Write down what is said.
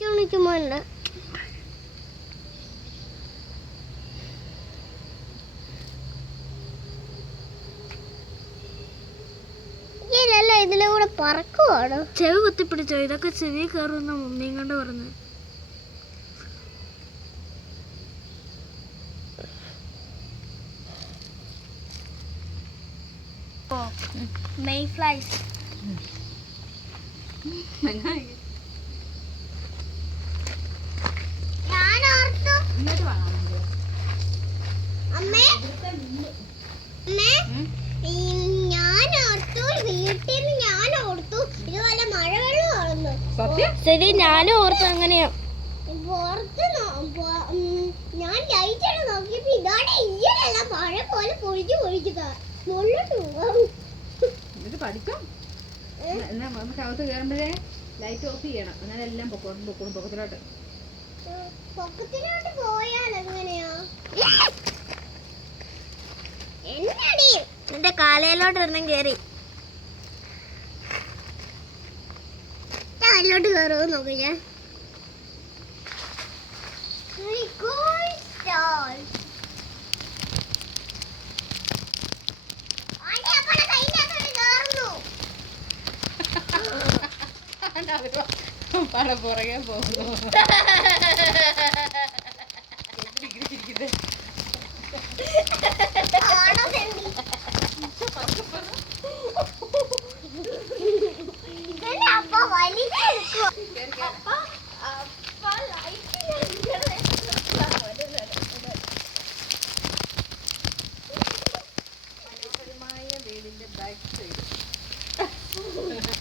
ചുമ്മാ ഇതിലെ കൂടെ പറക്കുവാണ്. ചെവി കുത്തിപ്പിടിച്ചോ? ഇതൊക്കെ ചെവി കയറുന്ന മമ്മിയും കൊണ്ട് പറഞ്ഞു. Mayflies. ശരി, ഞാനും ഓർത്തു അങ്ങനെയാ. ഞാൻ ലൈറ്റ് നോക്കിയപ്പോ ഇതാണ് ഇയ്യല്ല മഴ പോലെ പൊഴിഞ്ഞു പൊഴിക്കുക. പഠിക്കാം. നമുക്ക് അകത്ത് കയറുമ്പോഴേ ലൈറ്റ് ഓഫ് ചെയ്യണം. അങ്ങനെ എല്ലാം പൊക്കത്തിലോട്ട് പോയാൽ എങ്ങനെയാ? എന്റെ കാലയിലോട്ട് ഒരെണ്ണം കേറി. അതിലോട്ട് കയറുമോ നോക്കി ഞാൻ. പുറകെ പോകുന്നു.